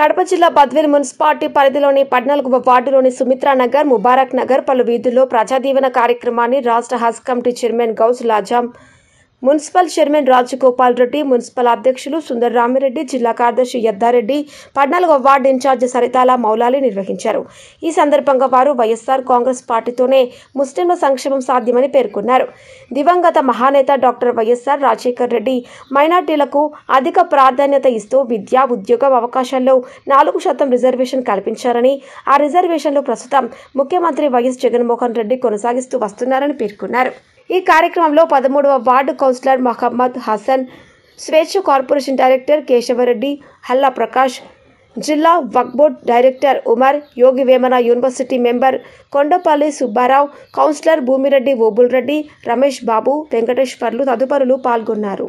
కడప జిల్లా బద్వేల్ మున్సిపాలిటీ పరిధిలోని 14వ వార్డులోని సుమిత్రా నగర్, ముబారక్ నగర్ పలు వీధుల్లో ప్రజాదీవెన కార్యక్రమాన్ని రాష్ట్ర Haj committee chairman Ghouse Lazam, municipal chairman Rajagopal Reddy, municipal అధ్యక్షులు సుందర్ రామిరెడ్డి, జిల్లా కార్యదర్శి యద్దారెడ్డి, 14వ వార్డు ఇన్ఛార్జి సరితాల మౌలాలి నిర్వహించారు. ఈ సందర్భంగా వారు వైఎస్ఆర్ కాంగ్రెస్ పార్టీతోనే ముస్లింల సంక్షేమం సాధ్యమని పేర్కొన్నారు. దివంగత మహానేత డాక్టర్ వైఎస్ఆర్ రాజశేఖర్ రెడ్డి మైనార్టీలకు అధిక ప్రాధాన్యత ఇస్తూ విద్యా, ఉద్యోగ అవకాశాల్లో 4% రిజర్వేషన్ కల్పించారని, ఆ రిజర్వేషన్లు ప్రస్తుతం ముఖ్యమంత్రి వైఎస్ జగన్మోహన్ రెడ్డి కొనసాగిస్తూ వస్తున్నారని పేర్కొన్నారు. ఈ కార్యక్రమంలో 13వ ward councillor Mohammed Hasan, Swechha corporation director Kesavareddy, Halla Prakash, జిల్లా Waqf board director Umar, Yogi Vemana university member Kondapalli Subbarao, councillor Bhumireddy Obul Reddy, Ramesh Babu, Venkateswarlu తదితరులు పాల్గొన్నారు.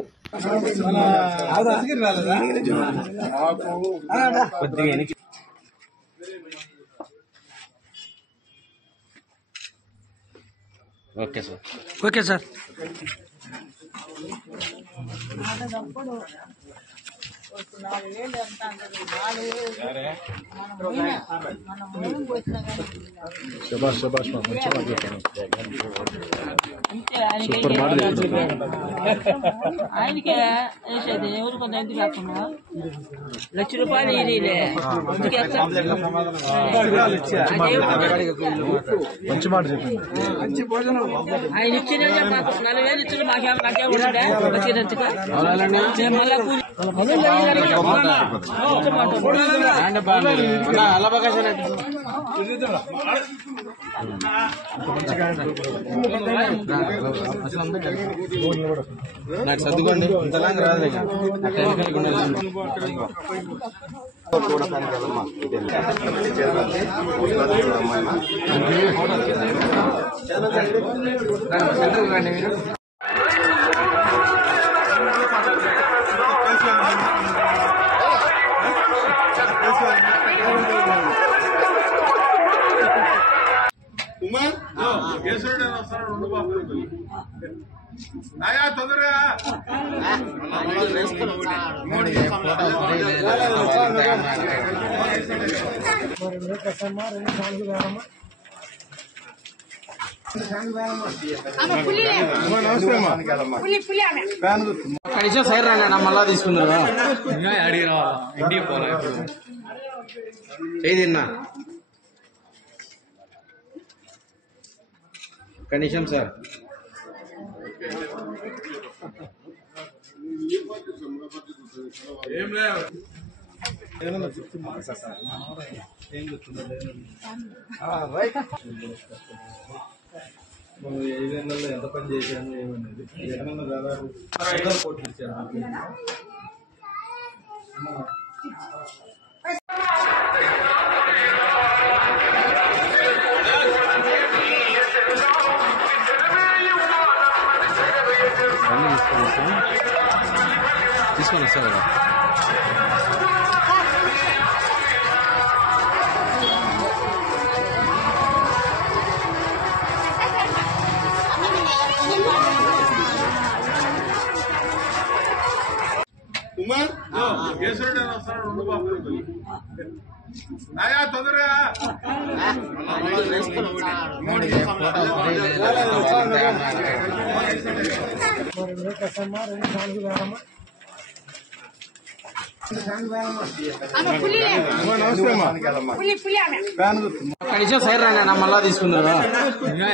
Okay sir. ఆయనకే వేసేది ఎవరు కొంత ఎందుకు కాకుండా ₹1,00,000 మంచి మాట చెప్పింది. ఆయన ఇచ్చిన 40,000 ఇచ్చిన మాకేమో నాకే ఉంటుందా వచ్చినందుకు మళ్ళా నాకు చదువుకోండి ఇంతలాగా రాదు తొందరగా కనీసం సైడ్ రండి మళ్ళా తీసుకుందా అడిగి రావాలా ఇంటికి పోలే ఏదిన్నా కనీసం సార్ ఏం లేదు ఏదైనా ఎంత పని చేశాను ఏమనేది ఏమన్నా దాదాపు 5 కోట్లు ఇచ్చాను. తీసుకొని వస్తా కదా ఉమర్ కేసరుడు వస్తాడు రెండు బాబు తొందరగా కనీసం సైడ్ రండి మళ్ళా తీసుకుందా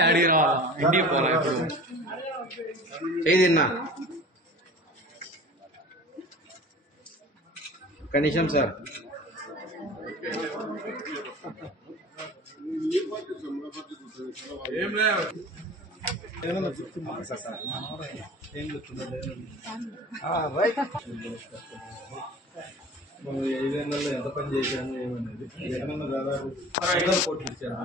అడిగి రావాలా ఇంటికి పోలే ఏదిన్నా కనీసం సార్ ఏం లేదు ఏదైనా ఎంత పని చేశాను ఏమనేది ఏమన్నా దాదాపు 5 కోట్లు ఇచ్చాను.